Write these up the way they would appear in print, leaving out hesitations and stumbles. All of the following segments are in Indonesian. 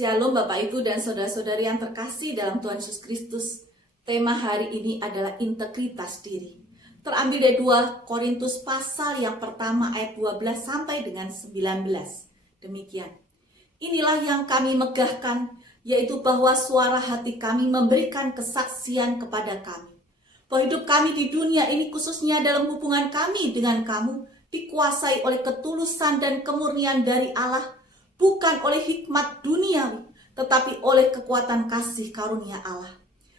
Shalom Bapak Ibu dan Saudara-saudari yang terkasih dalam Tuhan Yesus Kristus. Tema hari ini adalah integritas diri. Terambil dari 2 Korintus pasal yang pertama ayat 12 sampai dengan 19. Demikian. Inilah yang kami megahkan, yaitu bahwa suara hati kami memberikan kesaksian kepada kami. Bahwa hidup kami di dunia ini khususnya dalam hubungan kami dengan kamu dikuasai oleh ketulusan dan kemurnian dari Allah, bukan oleh hikmat duniawi, tetapi oleh kekuatan kasih karunia Allah.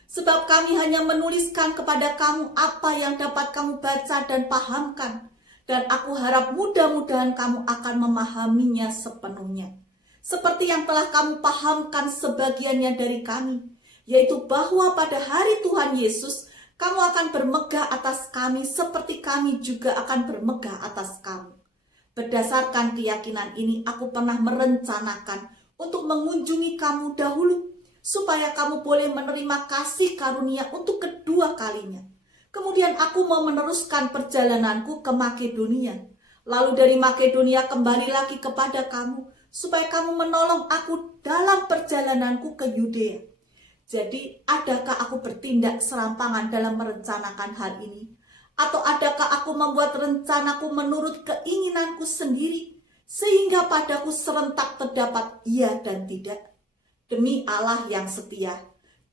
Sebab kami hanya menuliskan kepada kamu apa yang dapat kamu baca dan pahamkan. Dan aku harap mudah-mudahan kamu akan memahaminya sepenuhnya. Seperti yang telah kamu pahamkan sebagiannya dari kami, yaitu bahwa pada hari Tuhan Yesus, kamu akan bermegah atas kami seperti kami juga akan bermegah atas kamu. Berdasarkan keyakinan ini, aku pernah merencanakan untuk mengunjungi kamu dahulu, supaya kamu boleh menerima kasih karunia untuk kedua kalinya. Kemudian aku mau meneruskan perjalananku ke Makedonia, lalu dari Makedonia kembali lagi kepada kamu, supaya kamu menolong aku dalam perjalananku ke Yudea. Jadi, adakah aku bertindak serampangan dalam merencanakan hal ini? Atau adakah aku membuat rencanaku menurut keinginanku sendiri, sehingga padaku serentak terdapat iya dan tidak? Demi Allah yang setia,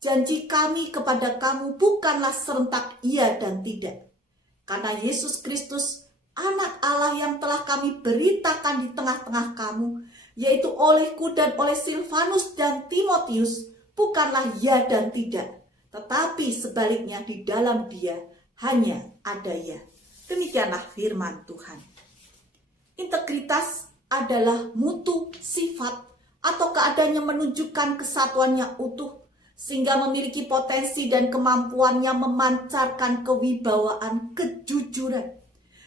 janji kami kepada kamu bukanlah serentak iya dan tidak. Karena Yesus Kristus, anak Allah yang telah kami beritakan di tengah-tengah kamu, yaitu olehku dan oleh Silvanus dan Timotius, bukanlah ya dan tidak, tetapi sebaliknya di dalam dia hanya ada ya. Demikianlah firman Tuhan. Integritas adalah mutu, sifat, atau keadaannya menunjukkan kesatuannya utuh, sehingga memiliki potensi dan kemampuannya memancarkan kewibawaan kejujuran.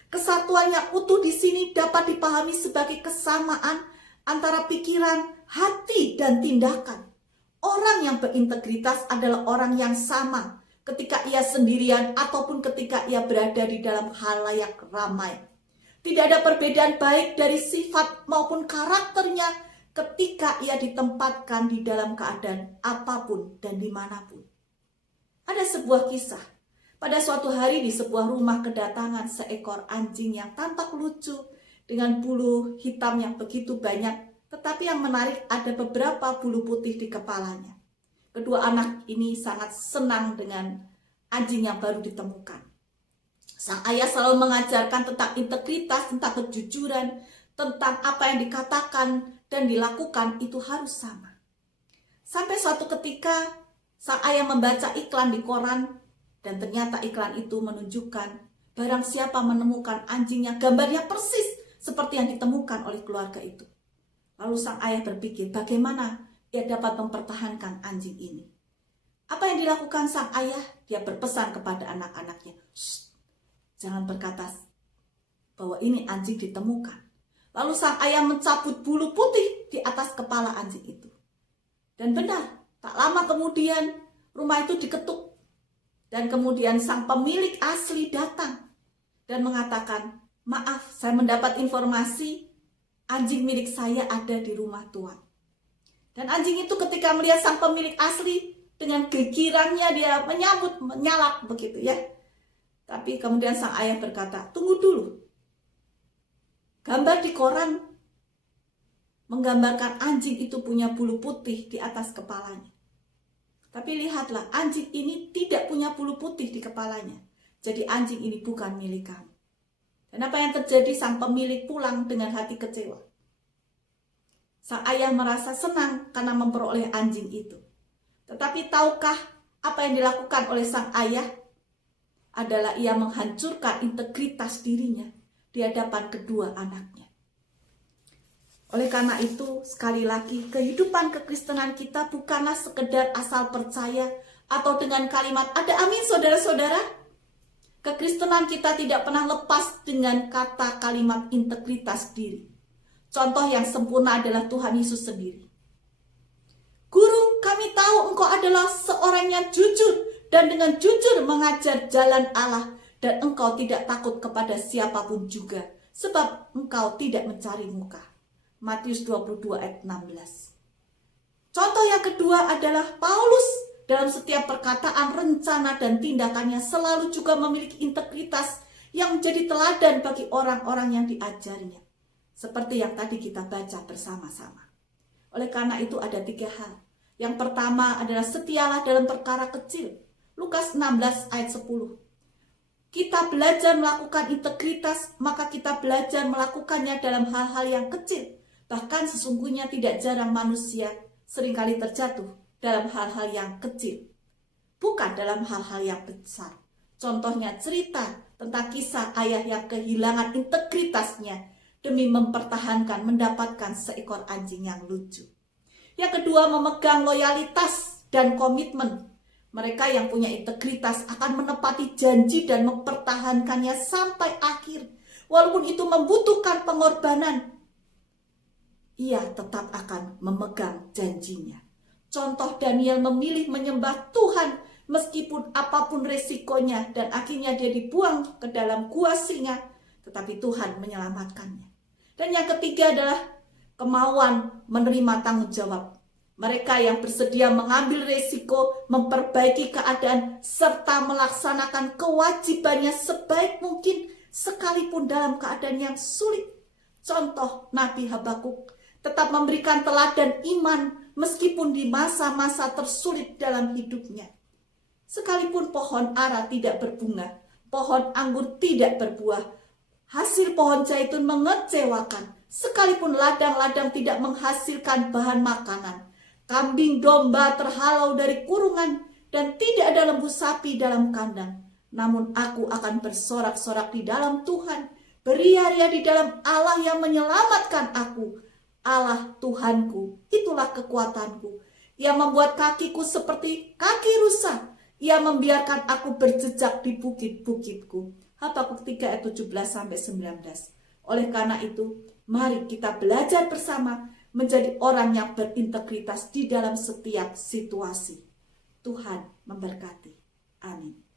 Kesatuannya utuh di sini dapat dipahami sebagai kesamaan antara pikiran, hati, dan tindakan. Orang yang berintegritas adalah orang yang sama ketika ia sendirian ataupun ketika ia berada di dalam halayak ramai. Tidak ada perbedaan baik dari sifat maupun karakternya ketika ia ditempatkan di dalam keadaan apapun dan dimanapun. Ada sebuah kisah. Pada suatu hari di sebuah rumah kedatangan seekor anjing yang tampak lucu dengan bulu hitam yang begitu banyak, tetapi yang menarik ada beberapa bulu putih di kepalanya. Kedua anak ini sangat senang dengan anjing yang baru ditemukan. Sang ayah selalu mengajarkan tentang integritas, tentang kejujuran, tentang apa yang dikatakan dan dilakukan itu harus sama. Sampai suatu ketika sang ayah membaca iklan di koran dan ternyata iklan itu menunjukkan barang siapa menemukan anjingnya, gambarnya persis seperti yang ditemukan oleh keluarga itu. Lalu sang ayah berpikir bagaimana ia dapat mempertahankan anjing ini. Apa yang dilakukan sang ayah? Dia berpesan kepada anak-anaknya, jangan berkata bahwa ini anjing ditemukan. Lalu sang ayah mencabut bulu putih di atas kepala anjing itu. Dan benar, tak lama kemudian rumah itu diketuk. Dan kemudian sang pemilik asli datang dan mengatakan, maaf, saya mendapat informasi anjing milik saya ada di rumah Tuan. Dan anjing itu ketika melihat sang pemilik asli, dengan gigirannya dia menyambut, menyalak begitu ya. Tapi kemudian sang ayah berkata, tunggu dulu. Gambar di koran menggambarkan anjing itu punya bulu putih di atas kepalanya. Tapi lihatlah, anjing ini tidak punya bulu putih di kepalanya. Jadi anjing ini bukan milik kamu. Dan apa yang terjadi? Sang pemilik pulang dengan hati kecewa. Sang ayah merasa senang karena memperoleh anjing itu. Tetapi tahukah apa yang dilakukan oleh sang ayah? Adalah ia menghancurkan integritas dirinya di hadapan kedua anaknya. Oleh karena itu, sekali lagi, kehidupan kekristenan kita bukanlah sekedar asal percaya atau dengan kalimat ada amin saudara-saudara. Kekristenan kita tidak pernah lepas dengan kata kalimat integritas diri. Contoh yang sempurna adalah Tuhan Yesus sendiri. Guru, kami tahu engkau adalah seorang yang jujur dan dengan jujur mengajar jalan Allah, dan engkau tidak takut kepada siapapun juga, sebab engkau tidak mencari muka. Matius 22 ayat 16. Contoh yang kedua adalah Paulus dalam setiap perkataan, rencana, dan tindakannya selalu juga memiliki integritas yang menjadi teladan bagi orang-orang yang diajarinya. Seperti yang tadi kita baca bersama-sama. Oleh karena itu ada 3 hal. Yang pertama adalah setialah dalam perkara kecil. Lukas 16 ayat 10. Kita belajar melakukan integritas, maka kita belajar melakukannya dalam hal-hal yang kecil. Bahkan sesungguhnya tidak jarang manusia seringkali terjatuh dalam hal-hal yang kecil, bukan dalam hal-hal yang besar. Contohnya cerita tentang kisah ayah yang kehilangan integritasnya demi mempertahankan mendapatkan seekor anjing yang lucu. Yang kedua, memegang loyalitas dan komitmen. Mereka yang punya integritas akan menepati janji dan mempertahankannya sampai akhir. Walaupun itu membutuhkan pengorbanan, ia tetap akan memegang janjinya. Contoh, Daniel memilih menyembah Tuhan meskipun apapun resikonya, dan akhirnya dia dibuang ke dalam gua singa, tetapi Tuhan menyelamatkannya. Dan yang ketiga adalah kemauan menerima tanggung jawab. Mereka yang bersedia mengambil resiko, memperbaiki keadaan, serta melaksanakan kewajibannya sebaik mungkin sekalipun dalam keadaan yang sulit. Contoh, Nabi Habakuk tetap memberikan teladan iman meskipun di masa-masa tersulit dalam hidupnya. Sekalipun pohon ara tidak berbunga, pohon anggur tidak berbuah, hasil pohon zaitun mengecewakan, sekalipun ladang-ladang tidak menghasilkan bahan makanan, kambing domba terhalau dari kurungan, dan tidak ada lembu sapi dalam kandang. Namun aku akan bersorak-sorak di dalam Tuhan, beria-ria di dalam Allah yang menyelamatkan aku. Allah Tuhanku, itulah kekuatanku. Ia membuat kakiku seperti kaki rusa. Ia membiarkan aku berjejak di bukit-bukitku. Habakuk 3 ayat 17-19. Oleh karena itu, mari kita belajar bersama menjadi orang yang berintegritas di dalam setiap situasi. Tuhan memberkati. Amin.